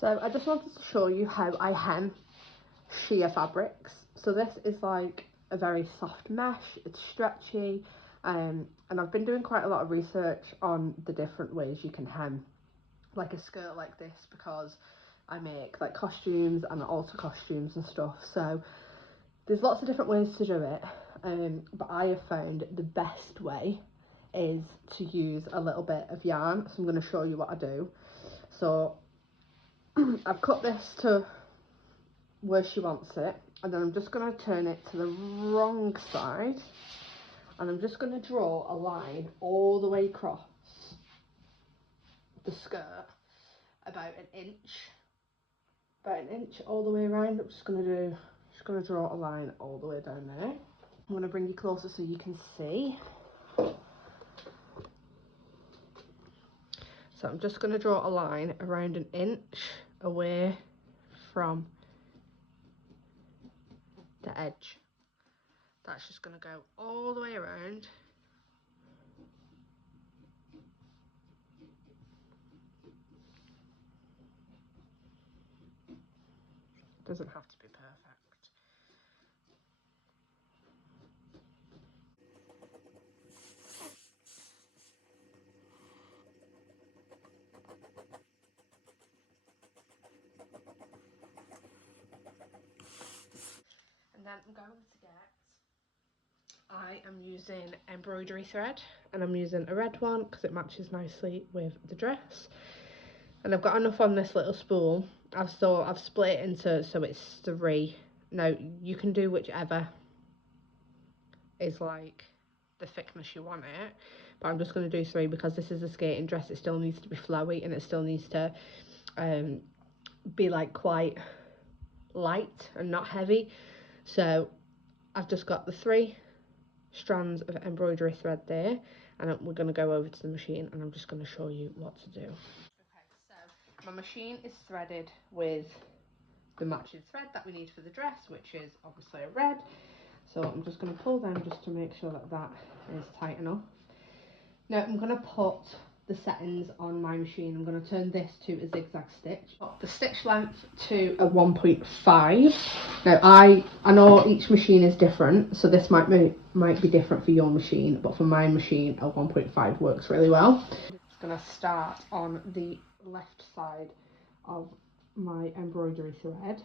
So I just wanted to show you how I hem sheer fabrics. So this is like a very soft mesh, it's stretchy, and I've been doing quite a lot of research on the different ways you can hem like a skirt like this, because I make like costumes and alter costumes and stuff, so there's lots of different ways to do it, but I have found the best way is to use a little bit of yarn. So I'm going to show you what I do. So I've cut this to where she wants it, and then I'm just going to turn it to the wrong side, and I'm just going to draw a line all the way across the skirt, about an inch all the way around. I'm just going to draw a line all the way down there. I'm going to bring you closer so you can see. So I'm just going to draw a line around an inch away from the edge. That's just going to go all the way around. Doesn't have to be perfect. And then I'm going to get, I am using embroidery thread, and I'm using a red one because it matches nicely with the dress. And I've got enough on this little spool. I've split it into, so it's 3. Now you can do whichever is like the thickness you want it, but I'm just going to do 3 because this is a skating dress. It still needs to be flowy, and it still needs to be like quite light and not heavy. So I've just got the 3 strands of embroidery thread there, and we're going to go over to the machine, and I'm just going to show you what to do. Okay, so my machine is threaded with the matching thread that we need for the dress, which is obviously a red. So I'm just going to pull down just to make sure that that is tight enough. Now I'm going to put the settings on my machine. I'm going to turn this to a zigzag stitch. Put the stitch length to a 1.5. Now I know each machine is different, so this might be different for your machine, but for my machine a 1.5 works really well. I'm just going to start on the left side of my embroidery thread.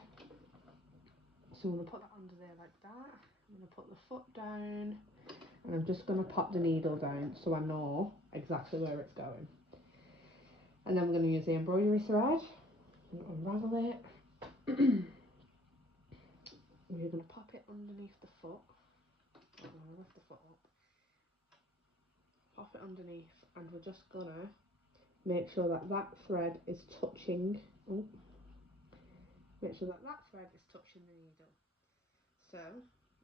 So I'm going to put that under there like that. I'm going to put the foot down, and I'm just going to pop the needle down so I know exactly where it's going. And then we're going to use the embroidery thread and unravel it. We're going to pop it underneath the foot. I'm going to lift the foot up, pop it underneath, and we're just going to make sure that that thread is touching. Make sure that that thread is touching the needle. So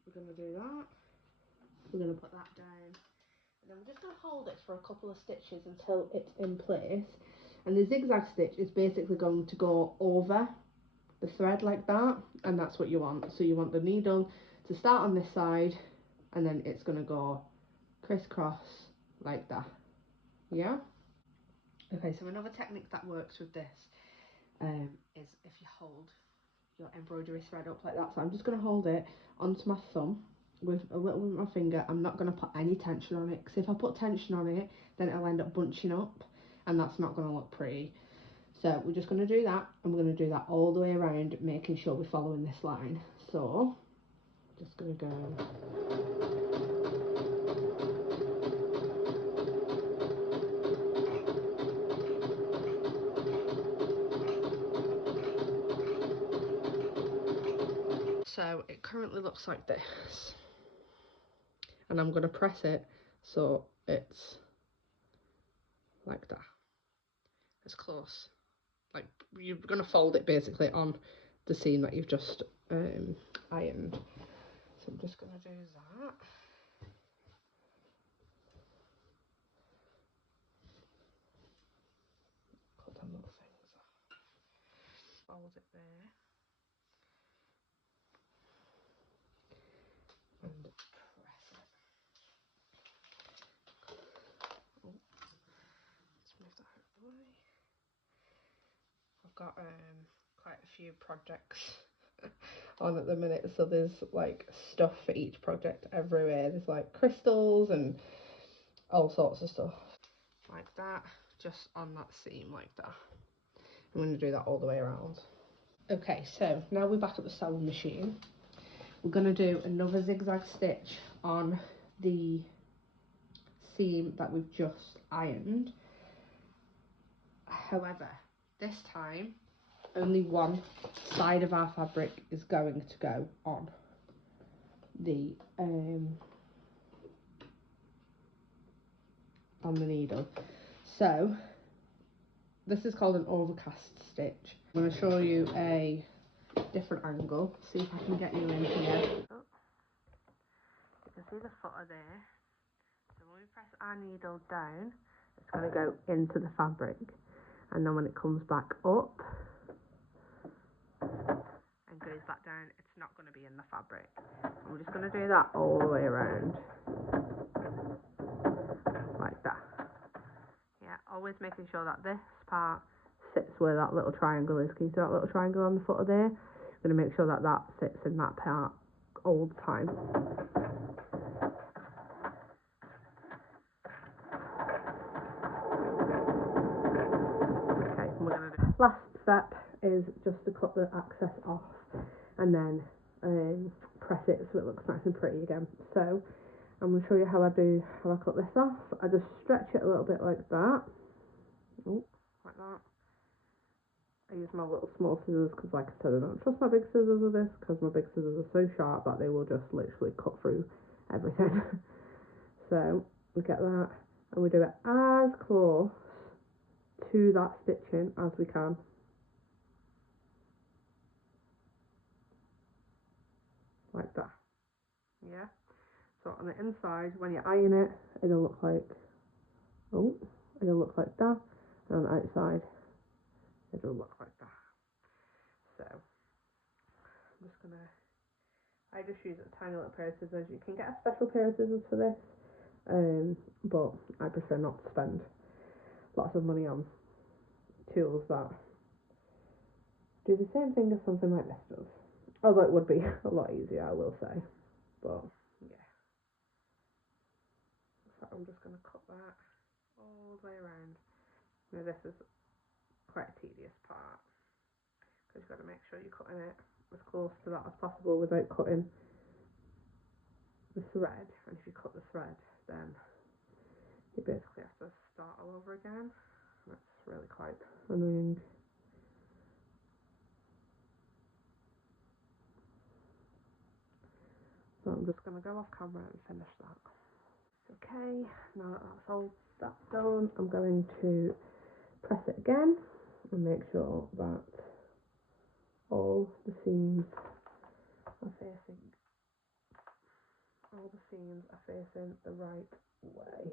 we're going to do that. We're going to put that down, and then we're just going to hold it for a couple of stitches until it's in place. And the zigzag stitch is basically going to go over the thread like that, and that's what you want. So you want the needle to start on this side, and then it's going to go crisscross like that. Yeah? Okay, so another technique that works with this is if you hold your embroidery thread up like that. So I'm just going to hold it onto my thumb with a little with my finger. I'm not going to put any tension on it, because if I put tension on it, then it'll end up bunching up, and that's not going to look pretty. So we're just going to do that, and we're going to do that all the way around, making sure we're following this line. So just going to go. So it currently looks like this, and I'm going to press it so it's like that, as close. Like you're going to fold it basically on the seam that you've just ironed. So I'm just going to do that. Cut them little things off. Fold it there. And press it. Oh, let's move that out of the way. I've got quite a few projects on at the minute, so there's like stuff for each project everywhere. There's like crystals and all sorts of stuff like that, just on that seam like that. I'm going to do that all the way around. Okay, so now we're back at the sewing machine. We're going to do another zigzag stitch on the seam that we've just ironed. However, this time only one side of our fabric is going to go on the needle. So this is called an overcast stitch. I'm going to show you a different angle. See if I can get you in here. Oh, you can see the footer there. So when we press our needle down, it's going to go into the fabric, and then when it comes back up and goes back down, it's not going to be in the fabric. I'm just going to do that all the way around like that. Yeah, always making sure that this part sits where that little triangle is. Can you see that little triangle on the footer there? I'm going to make sure that that sits in that part all the time. Okay, we're going to do last step is just to cut the excess off and then press it so it looks nice and pretty again. So I'm going to show you how I cut this off. I just stretch it a little bit like that. Oh, like that. I use my little small scissors because, like I said, I don't trust my big scissors with this because my big scissors are so sharp that they will just literally cut through everything. So we get that and we do it as close to that stitching as we can. Like that. Yeah. So on the inside, when you iron it, it'll look like, it'll look like that. And on the outside, it'll look like that. So I'm just gonna, I just use a tiny little pair of scissors. You can get a special pair of scissors for this, but I prefer not to spend lots of money on tools that do the same thing as something like this does. Although it would be a lot easier, I will say. But yeah. So I'm just gonna cut that all the way around. Now this is quite a tedious part because you've got to make sure you're cutting it as close to that as possible without cutting the thread. And if you cut the thread, then you basically have to start all over again. That's really quite annoying. So I'm just going to go off camera and finish that. Okay, now that that's all that's done, I'm going to press it again and make sure that all the seams are facing the right way.